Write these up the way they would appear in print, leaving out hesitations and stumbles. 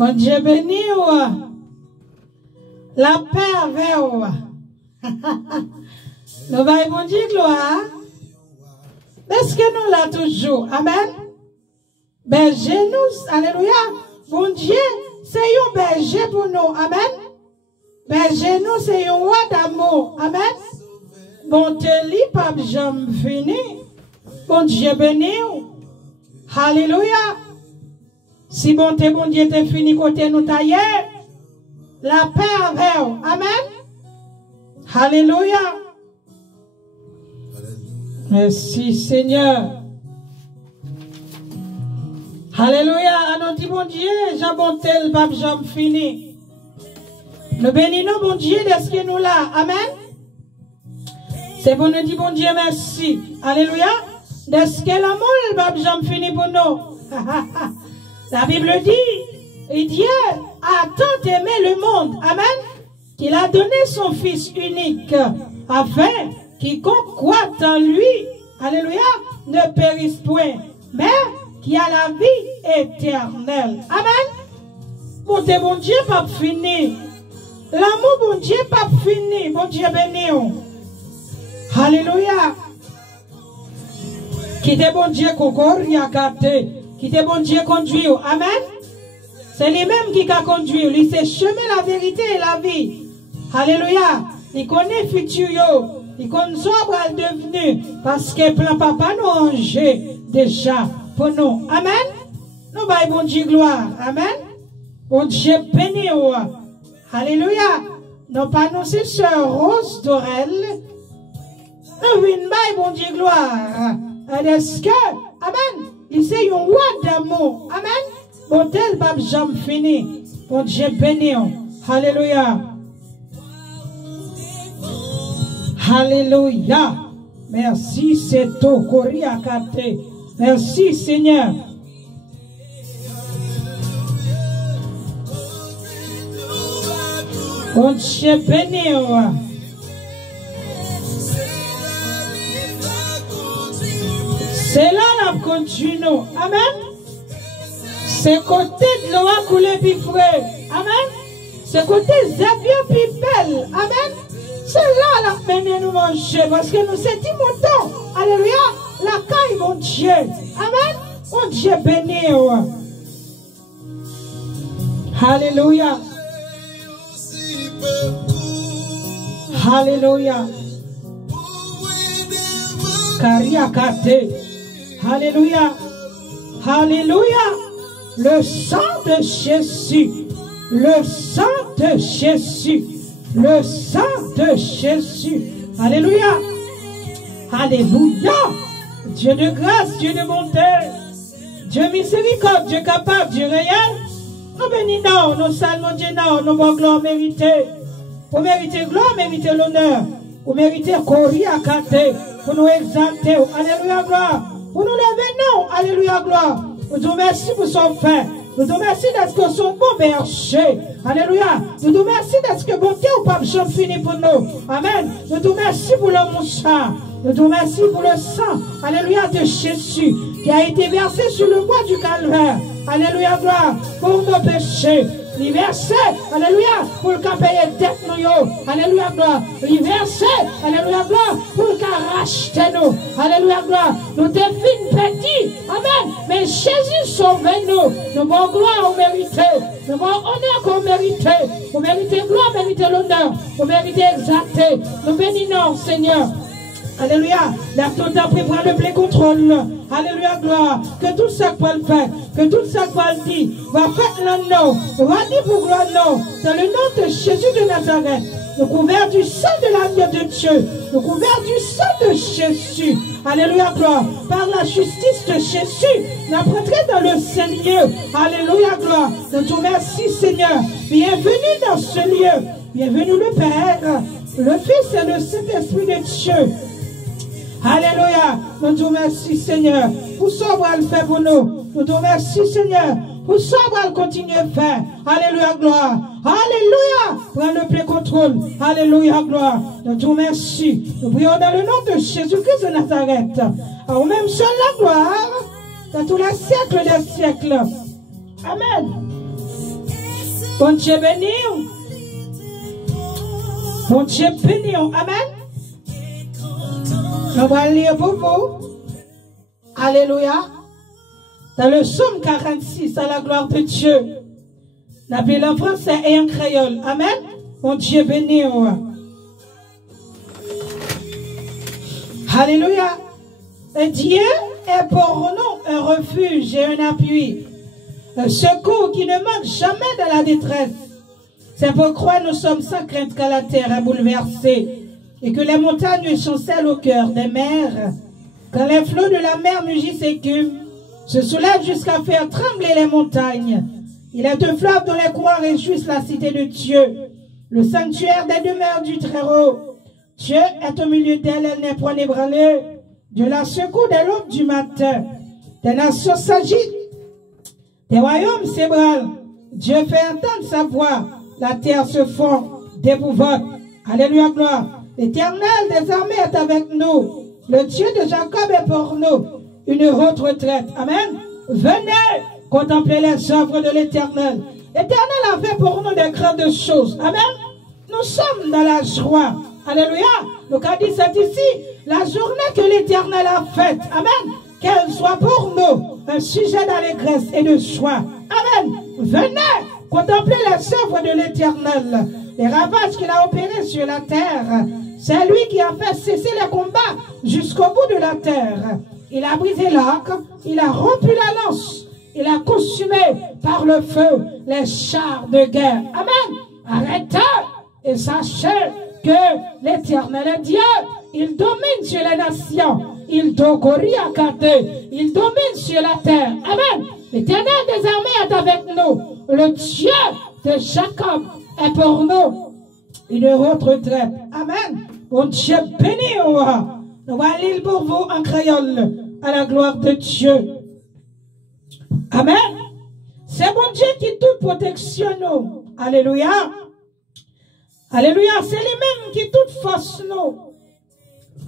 Bon Dieu béni, la paix avec vous. Nous allons bon Dieu gloire. Est-ce que nous l'avons toujours? Amen. Berger nous, alléluia. Bon Dieu, c'est un berger pour nous. Amen. Berger nous, c'est un roi d'amour. Amen. Bon Dieu, pas jamais fini. Bon Dieu béni. Alléluia. Si bon Dieu te fini côté nous tailler, la paix avec vous. Amen. Alléluia. Merci Seigneur. Alléluia. À notre bon Dieu, j'abonde le pape jamais fini. Nous bénissons bon Dieu de ce que nous là. Amen. C'est pour nous dire bon Dieu merci. Alléluia. De ce que l'amour le pape jamais fini pour nous. La Bible dit, et Dieu a tant aimé le monde, amen, qu'il a donné son Fils unique, afin quiconque croit en lui, alléluia, ne périsse point, mais qui a la vie éternelle. Amen. Bon Dieu pas fini. L'amour bon Dieu pas fini. Bon Dieu béni. Alléluia. Qui te bon Dieu kokori a gâté. Qui te bon Dieu conduit. Amen. C'est lui-même qui a conduit. Lui c'est chemin, la vérité et la vie. Alléluia. Il connaît futur. Il connaît sobre à devenu. Parce que plan papa nous rangé déjà pour nous. Amen. Nous baillons bon Dieu gloire. Amen. Bon Dieu béni. Alléluia. Nous pas annoncé sœur Rose Dorel. Nous venons bailler bon Dieu gloire. Est-ce que, amen, il c'est un roi d'amour. Amen. Bon tel pape jamais fini. Bon Dieu béni. Alléluia. Alléluia. Merci, c'est tout. Koriakate. Merci, Seigneur. Bon Dieu béni. C'est là la continue. Amen. C'est côté de l'eau à couler puis frais. Amen. C'est côté Xavier puis belle. Amen. C'est là la mener nous manger. Parce que nous c'est moutons. Alléluia. La caille, mon Dieu. Amen. Mon Dieu béni. Alléluia. Alléluia. Kariakate. Alléluia. Alléluia. Le sang de Jésus. Le sang de Jésus. Le sang de Jésus. Alléluia. Alléluia. Dieu de grâce, Dieu de bonté. Dieu miséricorde, Dieu capable, Dieu réel. Nous bénissons, nous saluons Dieu, nous bon gloire méritée. Pour mériter gloire, mériter l'honneur. Pour mériter Koriakate. Pour nous exalter. Alléluia, gloire. Pour nous lever, non. Alléluia, gloire. Nous te remercions pour son fait. Nous te remercions d'être que son bon berger. Alléluia. Nous te remercions d'être que bonté ou pas jamais fini pour nous. Amen. Nous te remercions pour le mouchard. Nous te remercions pour le sang. Alléluia de Jésus qui a été versé sur le bois du calvaire. Alléluia, gloire. Pour nos péchés. Versé, alléluia, pour le cas payer dette nous. Alléluia, gloire. Versé, alléluia, gloire, pour le cas racheter nous. Alléluia, gloire. Nous te fin petit. Amen. Mais Jésus sauve nous. Nous avons gloire au mérité. Nous avons honneur qu'on mérite. Vous méritez gloire, méritez l'honneur. Vous méritez exalter. Nous bénissons, Seigneur. Alléluia. La tout temps pris prend le plein contrôle. Alléluia, gloire. Que tout ça qu'on le fait, que tout ça qu'on le dit, va faire le nom. Va dire pour gloire non. Dans le nom de Jésus de Nazareth. Nous couverts du sang de l'agneau de Dieu. Nous couverts du sang de Jésus. Alléluia, gloire. Par la justice de Jésus, nous entrons dans le Saint-Lieu. Alléluia, gloire. Nous te remercions, Seigneur. Bienvenue dans ce lieu. Bienvenue le Père, le Fils et le Saint-Esprit de Dieu. Alléluia. Nous te remercions, Seigneur, pour ce qu'on le fait pour nous. Nous te remercions, Seigneur, pour ce qu'on va continuer à faire. Alléluia, gloire. Alléluia. Prends le plein contrôle. Alléluia, gloire. Nous te remercions. Nous prions dans le nom de Jésus-Christ de Nazareth. Au même seul la gloire, dans tous les siècles des siècles. Amen. Bon Dieu béni. Bon Dieu béni. Amen. On va lire pour vous. Alléluia. Dans le psaume 46, à la gloire de Dieu. La Bible en français et en créole. Amen. Bon Dieu béni. Alléluia. Et Dieu est pour nous un refuge et un appui. Un secours qui ne manque jamais de la détresse. C'est pourquoi nous sommes sans crainte quand la terre est bouleversée et que les montagnes chancellent au cœur des mers. Quand les flots de la mer mugissent écument, se soulèvent jusqu'à faire trembler les montagnes. Il est un fleuve dont les courants réjouissent la cité de Dieu, le sanctuaire des demeures du Très-Haut. Dieu est au milieu d'elle, elle n'est point ébranlée. Dieu la secoue dès l'aube du matin. Des nations s'agitent, des royaumes s'ébranlent. Dieu fait entendre sa voix. La terre se fond d'épouvante. Alléluia, gloire. L'Éternel des armées est avec nous. Le Dieu de Jacob est pour nous une haute retraite. Amen. Venez contempler les œuvres de l'Éternel. L'Éternel a fait pour nous des grandes choses. Amen. Nous sommes dans la joie. Alléluia. Donc a dit c'est ici la journée que l'Éternel a faite. Amen. Qu'elle soit pour nous un sujet d'allégresse et de joie. Amen. Venez contempler les œuvres de l'Éternel. Les ravages qu'il a opérés sur la terre. C'est lui qui a fait cesser les combats jusqu'au bout de la terre. Il a brisé l'arc, il a rompu la lance, il a consumé par le feu les chars de guerre. Amen. Arrêtez et sachez que l'Éternel est Dieu. Il domine sur les nations. Il il domine sur la terre. Amen. L'Éternel des armées est avec nous. Le Dieu de Jacob est pour nous une haute retraite. Amen. Bon Dieu béni. Nous allons lire pour vous en créole à la gloire de Dieu. Amen. C'est bon Dieu qui tout protection nous. Alléluia. Alléluia. C'est lui-même qui tout force nous.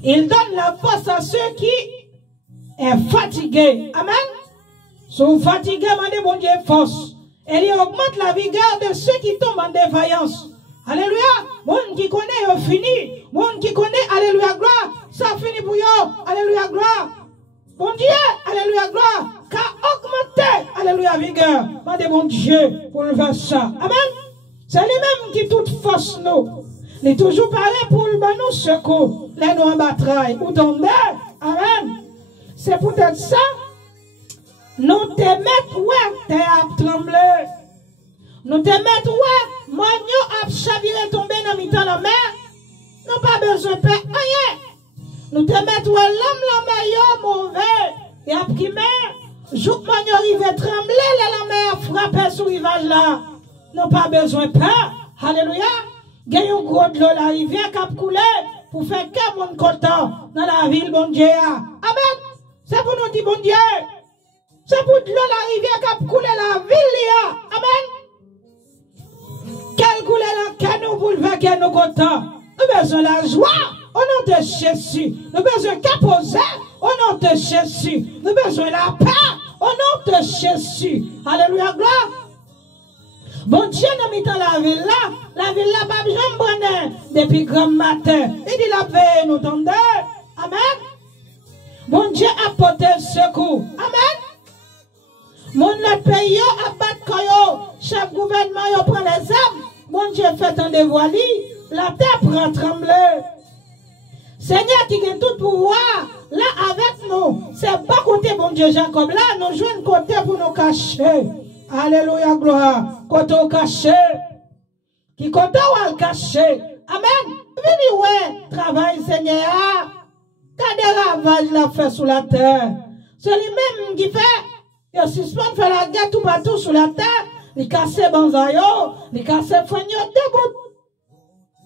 Il donne la force à ceux qui sont fatigués. Amen. Si vous fatigués, demandez bon Dieu force. Et il augmente la vigueur de ceux qui tombent en défaillance. Alléluia. Monde qui connaît, fini. Monde qui connaît, alléluia, gloire. Ça finit pour eux. Alléluia, gloire. Bon Dieu, alléluia, gloire. Car augmenter, alléluia, vigueur. Demandez bon Dieu pour le faire ça. Amen. C'est lui-même qui toute force nous. Il est toujours parlé pour le nous secours. Les nous en bataille. Ou tomber. Amen. C'est peut-être ça. Nous te mettons, ouais, t'es à trembler. Nous te mettons, ouais, moi, nous, à chavirer tomber dans mi-temps la mer. Nous pas besoin de faire rien. Nous te mettons, l'homme, la mer, yo, mauvais. Et après, qui mer, jour, moi, nous arrivons trembler, la mer frapper sur le rivage là. Nous pas besoin de peur. Alléluia. Gagne un gros de l'eau, la rivière qui a coulé pour faire qu'un monde content dans la ville, bon Dieu. Amen. C'est pour nous dire, bon Dieu. C'est pour de l'eau, la rivière qui a coulé la ville. Amen. Quelle coulée là, qu'elle nous bouleverse, qu'elle nous content. Nous avons besoin de la joie au nom de Jésus. Nous avons besoin de caposer au nom de Jésus. Nous avons besoin de la paix au nom de Jésus. Alléluia, gloire. Bon Dieu, nous mettons la ville là, pas besoin de bonheur depuis grand matin. Il dit la paix, nous tendez. Amen. Bon Dieu a porté le secours. Amen. Mon notre pays a battu koyo, chef gouvernement yo prend les armes. Bon Dieu fait un dévoilé, la terre prend trembler. Seigneur qui a tout pouvoir, là avec nous, c'est pas côté bon Dieu Jacob, là nous jouons côté pour nous cacher. Alléluia, gloire. Côté caché. Qui côté ou al caché. Amen. Vini ouais, travail Seigneur. Quand des ravages la fait sous la terre. C'est lui-même qui fait. Il suspend fait la guerre tout partout sur la terre. Il casse banzayo. Il casse foignon debout.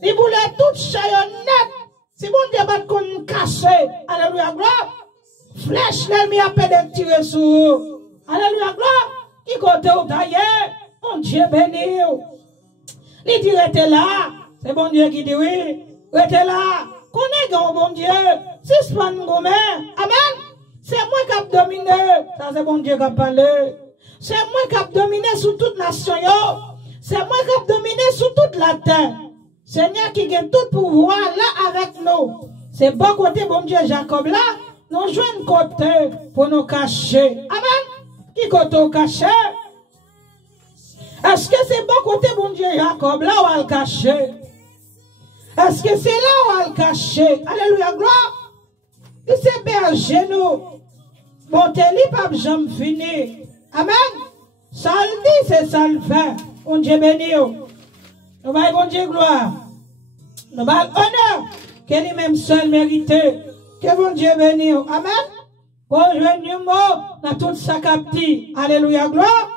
Il boule tout chayonnette. Si bon Dieu bat qu'on casse. Alléluia, gloire. Flèche l'ennemi a pédé de tirer sur vous. Alléluia, gloire. Qui côté au taillé, mon Dieu béni. Il dit, restez là. C'est bon Dieu qui dit oui. Restez là. Connaissez bon Dieu. Si ce n'est pas nous. Amen. C'est moi qui ai dominé. Ça c'est bon Dieu qui a parlé. C'est moi qui ai dominé sur toute nation. C'est moi qui ai dominé sur toute la terre. Seigneur qui gagne tout pouvoir là avec nous. C'est bon côté, bon Dieu, Jacob là. Nous jouons côté pour nous cacher. Amen. Qui côté caché? Est-ce que c'est bon côté, bon Dieu, Jacob là ou à le cacher? Est-ce que c'est là où elle caché? Alléluia, gloire. Il s'est berger nous. Bon, t'es libre, pas jamais fini. Amen. Ça le dit, c'est ça le fait. Bon Dieu béni. Nous va bon Dieu gloire. Nous va honneur. Que lui-même seul mérité. Que bon Dieu béni. Amen. Bon, je vais mot dans tout ça capti. Alléluia, gloire.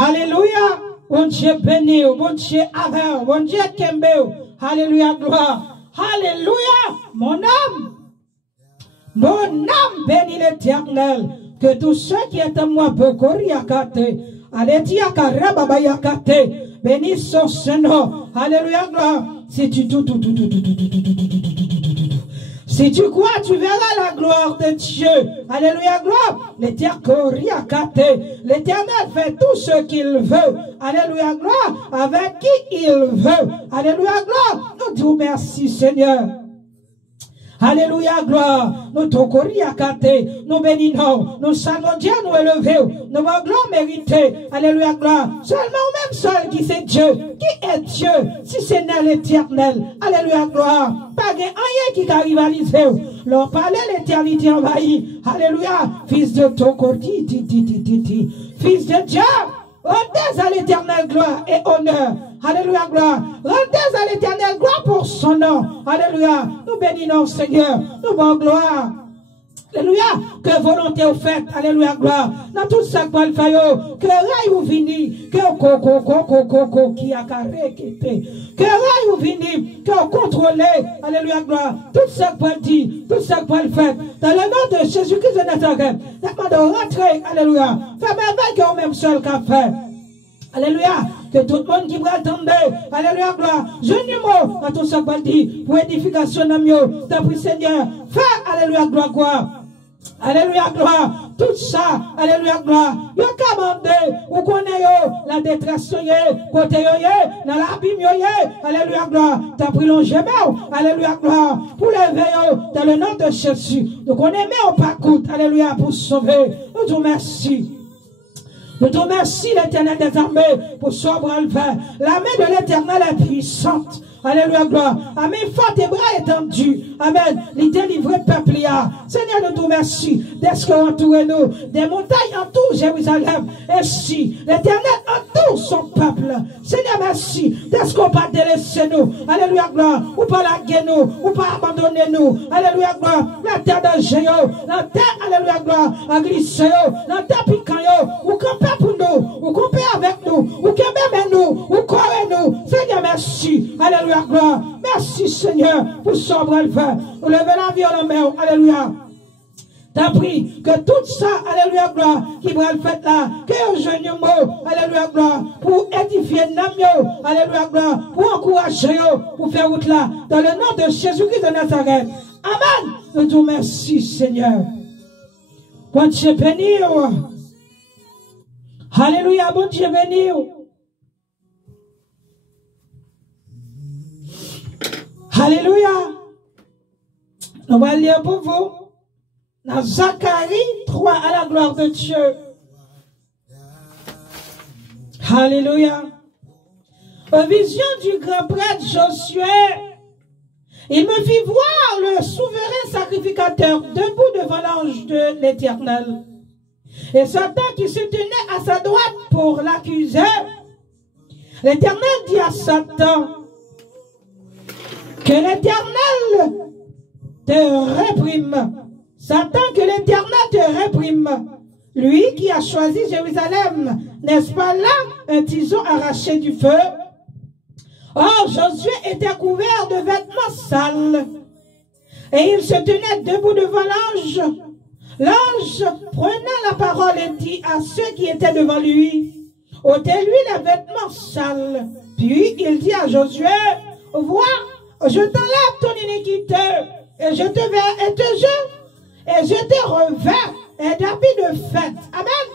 Alléluia. Bon Dieu béni, bon Dieu avec, bon Dieu kembe. Alléluia, gloire. Alléluia, mon âme bénit l'Éternel. Que tous ceux qui est en moi peuvent courir à côté. Alléluia, karababa yakate. Bénisse son Seigneur. Alléluia, gloire. Si tu si tu crois, tu verras la gloire de Dieu. Alléluia, gloire. L'Éternel fait tout ce qu'il veut. Alléluia, gloire. Avec qui il veut. Alléluia, gloire. Nous disons merci, Seigneur. Alléluia, gloire. Nous nous bénissons. Nous saluons Dieu, nous élevons. Nous avons gloire méritée. Alléluia, gloire. Seulement même seul qui c'est Dieu. Qui est Dieu? Si c'est l'Éternel. Alléluia, gloire. Pas de rien qui a rivalisé. Leur palais, l'éternité envahie. Alléluia. Fils de Tokoti, fils de Dieu. Rendez à l'Éternel gloire et honneur. Alléluia, gloire. Rendez à l'Éternel gloire pour son nom. Alléluia. Nous bénissons, Seigneur. Nous bon gloire. Alléluia. Que volonté au fait. Alléluia, gloire. Dans tout ça qu'on fait, que rail ou vini, que coco, qui a carré, qui était. Que rail ou vini, que contrôlé. Alléluia, gloire. Tout ça qu'on dit, tout ça qu'on fait. Dans le nom de Jésus-Christ de Nazareth. Nous de rentrer. Alléluia. Fais merveille que même seul qu'a fait. Alléluia. Que tout le monde qui va tomber. Alléluia, gloire. Je n'y mot dans tout ça qu'on dit. Pour édification de mieux. T'as pris Seigneur. Fais. Alléluia, gloire, gloire. Alléluia, gloire. Tout ça, alléluia, gloire. Yo commandé, ou connaît yo, la détresse yo, côté yo, dans l'abîme yo, alléluia, gloire. T'as pris l'on gemé, alléluia, gloire. Pour lever yo, dans le nom de Jésus. Donc on aimait au pas coûte, alléluia, pour sauver. Nous disons merci. Nous te remercions l'Éternel des armées pour son bras levé. La main de l'Éternel est puissante. Alléluia, gloire. Amen. Forte et bras étendus. Amen. Il délivre le peuple. Seigneur, nous te remercions d'être entouré nous. Des montagnes entourent Jérusalem. Ainsi, l'Éternel entoure son peuple. Seigneur, merci d'être qu'on pas délaisser nous. Alléluia, gloire. Ou pas larguer nous. Ou pas abandonner nous. Alléluia, gloire. La terre de Géo. La terre, alléluia, gloire. À glisser. La terre piquant. Ou camper pour nous. Ou camper avec nous. Ou camper nous. Ou correr nous. Seigneur, merci. Alléluia, gloire. Merci, Seigneur, pour son bras le faire. Nous levons la vie en la main. Alléluia. T'as pris que tout ça, alléluia, gloire, qui va le faire là, que je mot, alléluia, gloire, pour édifier Namio, alléluia, gloire, pour encourager, pour faire route là, dans le nom de Jésus-Christ de Nazareth. Amen. Nous te remercions, Seigneur. Bon Dieu béni. Alléluia, bon Dieu béni. Alléluia. Nous allons lire pour vous dans Zacharie 3 à la gloire de Dieu. Alléluia. En vision du grand prêtre Josué, il me fit voir le souverain sacrificateur debout devant l'ange de l'Éternel. Et Satan qui se tenait à sa droite pour l'accuser. L'Éternel dit à Satan, que l'Éternel te réprime. Satan, que l'Éternel te réprime. Lui qui a choisi Jérusalem, n'est-ce pas là un tison arraché du feu? Or, Josué était couvert de vêtements sales. Et il se tenait debout devant l'ange. L'ange prenant la parole et dit à ceux qui étaient devant lui, ôtez-lui les vêtements sales. Puis il dit à Josué, vois, je t'enlève ton iniquité, et je te revers, et d'habits de fête. Amen.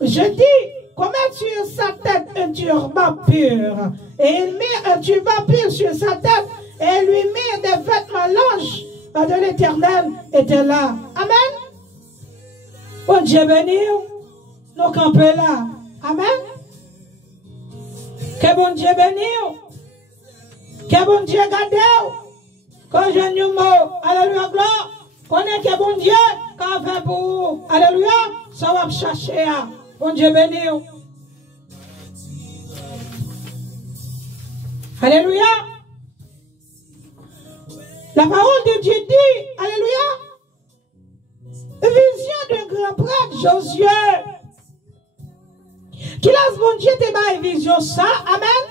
Je dis, commettre sur sa tête un turban pur. Et il mit un turban pur sur sa tête et lui mit des vêtements. L'ange de l'Éternel était là. Amen. Bon Dieu béni, nous campons là. Amen. Que bon Dieu béni. Que bon Dieu garde. Quand je nous mot. Alléluia, gloire. Connais que bon Dieu, quand on fait pour vous. Alléluia. Ça va chercher. Bon Dieu béni. Alléluia. La parole de Dieu dit, alléluia, vision de grand prêtre Josué. Qui laisse bon Dieu te baille vision ça, amen.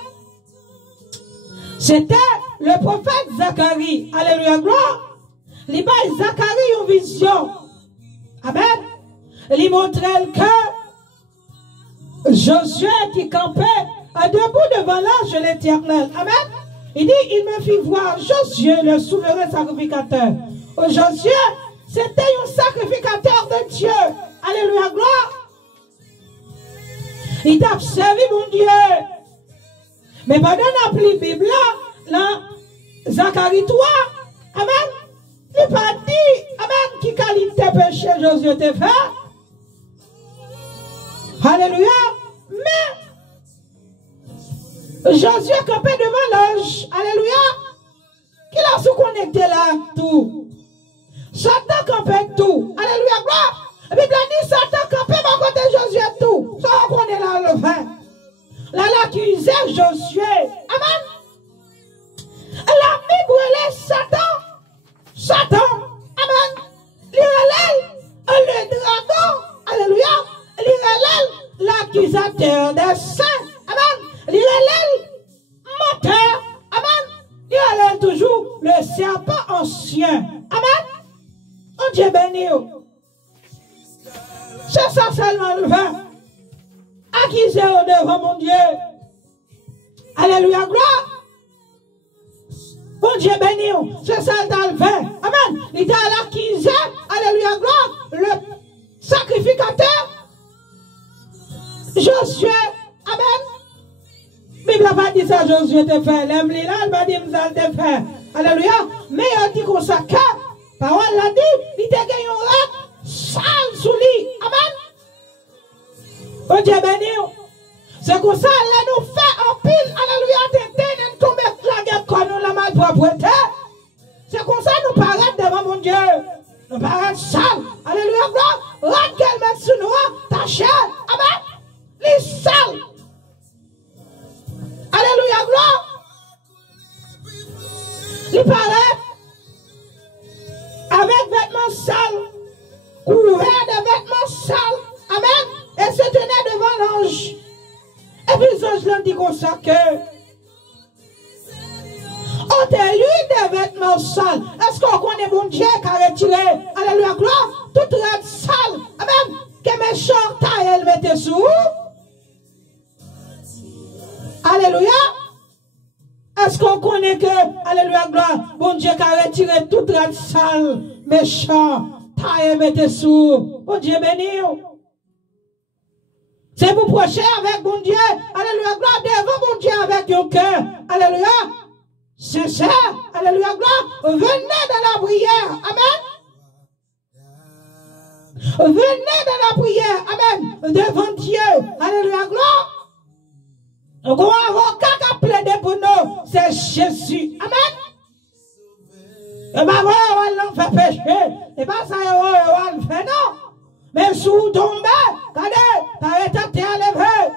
C'était le prophète Zacharie, alléluia, gloire. Il baille Zacharie une vision, amen. Il montrait que Josué qui campait debout devant l'ange de l'Éternel, amen. Il dit, il me fit voir Josué, le souverain sacrificateur. Josué, c'était un sacrificateur de Dieu. Alléluia, gloire. Il t'a servi mon Dieu. Mais pendant la Bible, là, Zacharie 3, amen, il n'a pas dit, amen, qui qualité péché Josué te fait. Alléluia. Mais, Josué campait devant l'ange. Alléluia. Qui l'a sous-connecté là tout. Satan campait tout. Alléluia. Gloire. La Bible dit Satan campait par côté Josué tout. Ça on connaît là le vin. Là l'accusait Josué. Amen. La Bible est Satan. Satan. Amen. Le dragon. Alléluia. L'accusateur des saints. Amen. L'irélève menteur, amen. L'irélève toujours le serpent ancien, amen. Oh Dieu béni. C'est ça seulement le vin. Accusé devant mon Dieu. Alléluia, gloire. Bon Dieu béni. C'est ça dans le vin, amen. Il était à l'accusé, alléluia, gloire. Le sacrificateur Josué, amen. Bible n'a pas dit ça, Josué te fait. L'aime-li là, elle va dire ça te fait. Alléluia. Mais il dit qu'on s'accorde. Parole l'a dit, il te gagne un rat sale sous lui. Amen. Oh Dieu béni. C'est comme ça, là nous fait en pile. Alléluia. T'es nous tomber la guerre comme nous la malpropreté. C'est comme ça nous paraît devant mon Dieu. Nous paraît sale. Alléluia. Gloire. Rat qu'elle met sous nous, ta chair. Amen. Les sales. Alléluia, gloire. Il paraît avec vêtements sales, couvert de vêtements sales. Amen. Et se tenait devant l'ange. Et puis l'ange l'a dit comme ça que on t'a lui des vêtements sales. Est-ce qu'on connaît mon Dieu qui a retiré, alléluia, gloire, toute red sale. Amen. Que mes shorts elle mettait sous. Alléluia. Est-ce qu'on connaît que, alléluia, gloire, bon Dieu qui a retiré toute la sale, méchant, taille, mettez sous. Bon Dieu béni. C'est pour procher avec bon Dieu, alléluia, gloire, devant bon Dieu avec un cœur, alléluia. C'est ça, alléluia, gloire. Venez dans la prière, amen. Venez dans la prière, amen, devant Dieu, alléluia, gloire. Un grand avocat qui a plaidé pour nous, c'est Jésus. Amen. Et pas vrai, on fait pécher. Et pas ça, on fait non. Mais sous tomber, regardez, t'arrêtes à lever.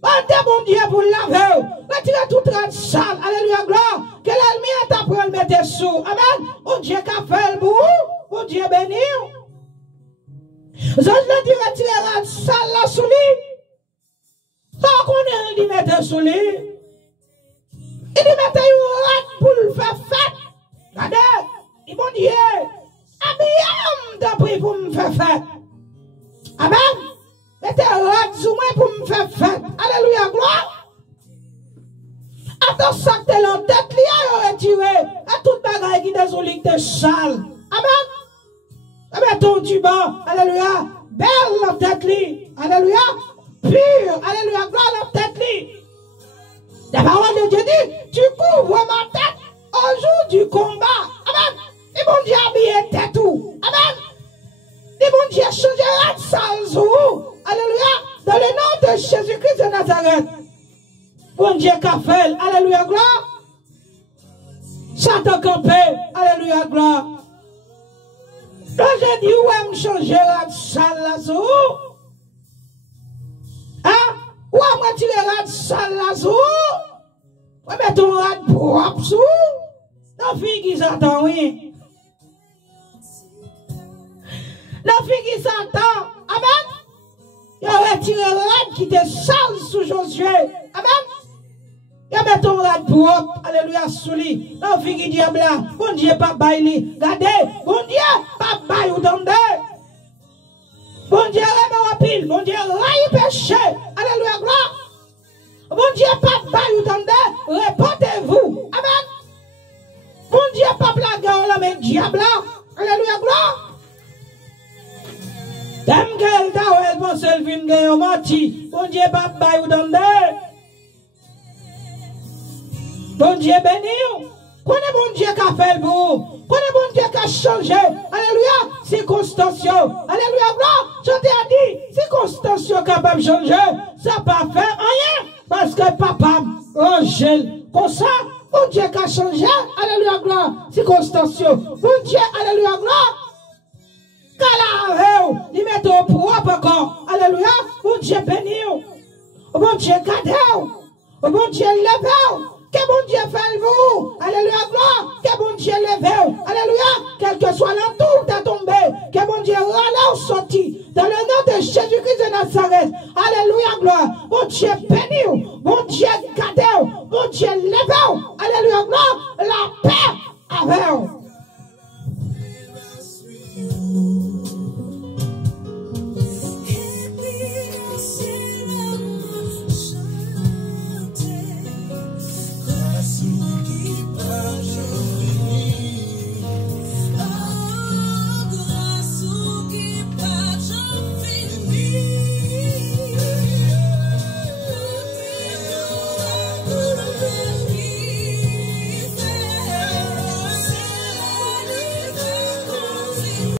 Bande bon Dieu pour laver. Retirez toute la sale. Alléluia, gloire. Que l'ennemi est après le mettre sous. Amen. Oh Dieu qui a fait le bout. Oh Dieu béni. Je le dis, retirez la sale là sous lui. Tant qu'on est, il dit mettre sous lui. Il dit mettre une rate pour le faire fête. Regardez, il bon Dieu. Habillez-moi d'après pour me faire fête. Amen. Mettez un rate sous moi pour me faire fête. Alléluia, gloire. Attends ça que t'es en tête, il a retiré. Et toute bagaille qui est sous lui, t'es sale. Amen. Et bien ton tuban, alléluia. Belle la tête, alléluia. pur. Alléluia, gloire à la tête. La parole de Dieu dit, tu couvres ma tête au jour du combat. Amen. Et bon Dieu habille tête tout. Amen. Et bon Dieu changera de sa jour. Alléluia. Dans le nom de Jésus-Christ de Nazareth. Bon Dieu qu'a fait. Alléluia, gloire. Satan campé. Alléluia, gloire. Là, j'ai dit, ouais, me changera de salle là, sous. Hein? Ouais, me retirera de salle là, sous. Ouais, mais ton rad propre, sous. Non, fille qui s'entend, oui. Non, fille qui s'entend. Amen. Il a retiré le rad qui était sale sous Josué. Amen. Il met ton rad propre, alléluia, sous lui. Non, fille diable là, bon Dieu, pas bailler. Regardez, bon Dieu, pas bailler ou tendez. Bon Dieu, remet en pile, bon Dieu, raille péché, alléluia, gloire. Bon Dieu, pas bailler ou tendez, répondez-vous, amen. Bon Dieu, pas blaguer, on mais diable là, alléluia, gloire. T'aimes qu'elle t'a ou elle pense qu'elle vient de menti, bon Dieu, pas bailler ou tendez. Bon Dieu béni. Connais bon Dieu qui a fait pour vous. Connais bon Dieu qui a changé. Alléluia. Circonstance. Alléluia. Gloire. Je t'ai dit, circonstance capable de changer. Ça n'a pas fait rien. Parce que papa, Angèle, comme ça, bon Dieu qui a changé. Alléluia. Gloire. Circonstance. Bon Dieu. Alléluia. Gloire. Calave. Il met au propre encore. Alléluia. Bon Dieu béni. Bon Dieu gardez. Bon Dieu levez. Que bon Dieu fait vous. Alléluia, gloire. Que bon Dieu lève. Alléluia. Quel que soit l'entour t'as tombé. Que bon Dieu râle ou sorti. Dans le nom de Jésus-Christ de Nazareth. Alléluia, gloire. Bon Dieu béni. Bon Dieu gardez. Bon Dieu lève. Alléluia,